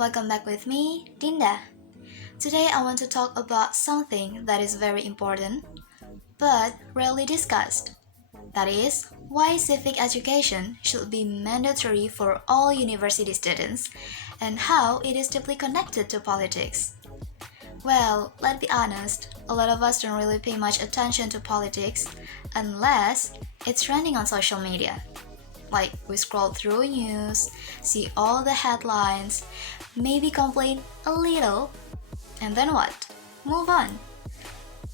Welcome back with me, Dinda. Today I want to talk about something that is very important but rarely discussed. That is, why civic education should be mandatory for all university students and how it is deeply connected to politics. Well, let's be honest, a lot of us don't really pay much attention to politics unless it's trending on social media. Like, we scroll through news, see all the headlines, maybe complain a little, and then what? Move on.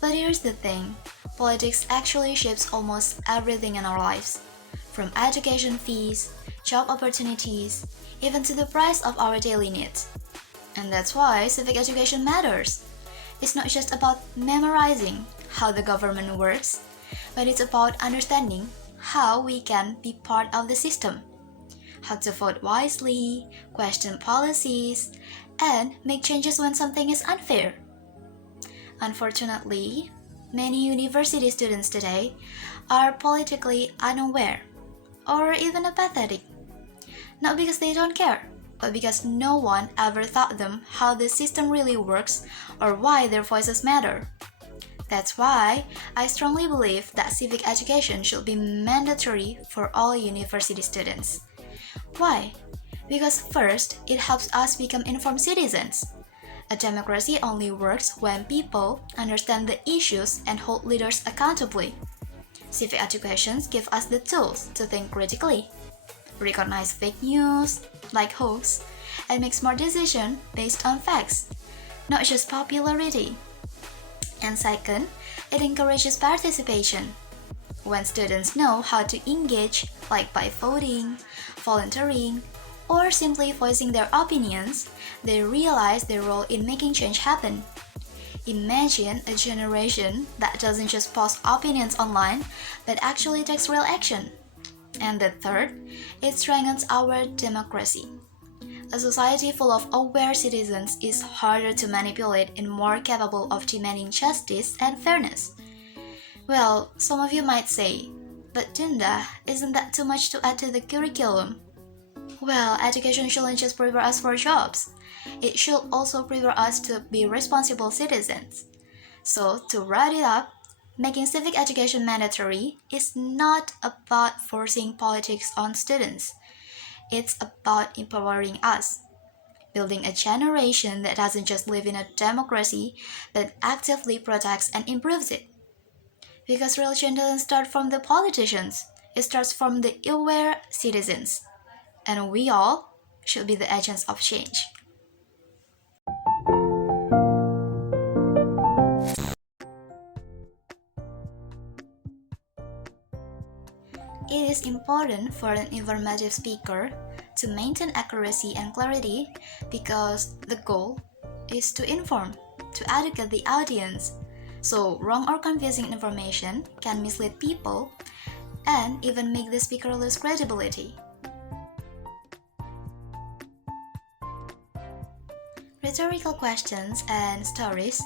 But here's the thing, politics actually shapes almost everything in our lives. From education fees, job opportunities, even to the price of our daily needs. And that's why civic education matters. It's not just about memorizing how the government works, but it's about understanding how we can be part of the system, how to vote wisely, question policies, and make changes when something is unfair. Unfortunately, many university students today are politically unaware or even apathetic, not because they don't care, but because no one ever taught them how the system really works or why their voices matter. That's why I strongly believe that civic education should be mandatory for all university students. Why? Because first, it helps us become informed citizens. A democracy only works when people understand the issues and hold leaders accountably. Civic education gives us the tools to think critically, recognize fake news, like hoax, and make smart decisions based on facts, not just popularity. And second, it encourages participation. When students know how to engage, like by voting, volunteering, or simply voicing their opinions, they realize their role in making change happen. Imagine a generation that doesn't just post opinions online, but actually takes real action. And the third, it strengthens our democracy. A society full of aware citizens is harder to manipulate and more capable of demanding justice and fairness. Well, some of you might say, but Dinda, isn't that too much to add to the curriculum? Well, education shouldn't just prepare us for jobs. It should also prepare us to be responsible citizens. So, to wrap it up, making civic education mandatory is not about forcing politics on students. It's about empowering us, building a generation that doesn't just live in a democracy, but actively protects and improves it. Because real change doesn't start from the politicians, it starts from the aware citizens. And we all should be the agents of change. It is important for an informative speaker to maintain accuracy and clarity because the goal is to inform, to educate the audience. So, wrong or confusing information can mislead people and even make the speaker lose credibility. Rhetorical questions and stories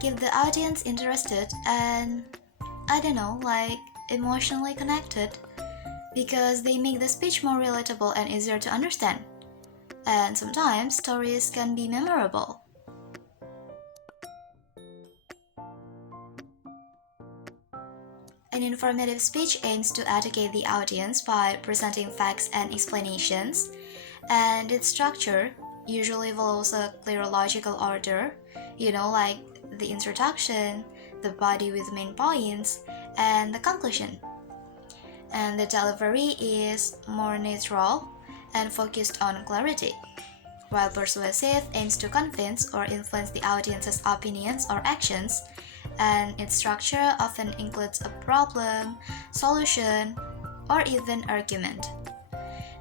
keep the audience interested and, emotionally connected because they make the speech more relatable and easier to understand. And sometimes stories can be memorable. An informative speech aims to educate the audience by presenting facts and explanations, and its structure usually follows a clear logical order, like the introduction, the body with main points, and the conclusion. And the delivery is more neutral and focused on clarity, while persuasive aims to convince or influence the audience's opinions or actions, and its structure often includes a problem, solution, or even argument.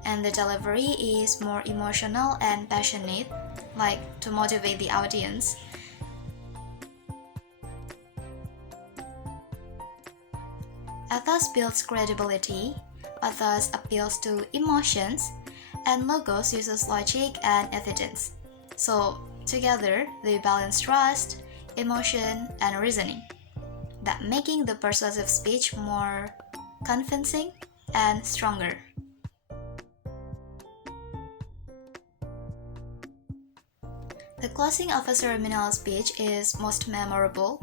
And the delivery is more emotional and passionate, like to motivate the audience. Ethos builds credibility, pathos appeals to emotions, and logos uses logic and evidence. So, together, they balance trust, emotion, and reasoning, that making the persuasive speech more convincing and stronger. The closing of a ceremonial speech is most memorable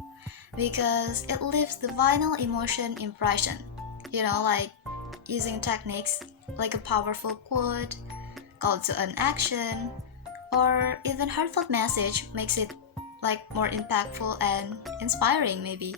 because it leaves the final emotion impression. Like using techniques like a powerful quote, call to an action, or even heartfelt message makes it like more impactful and inspiring maybe.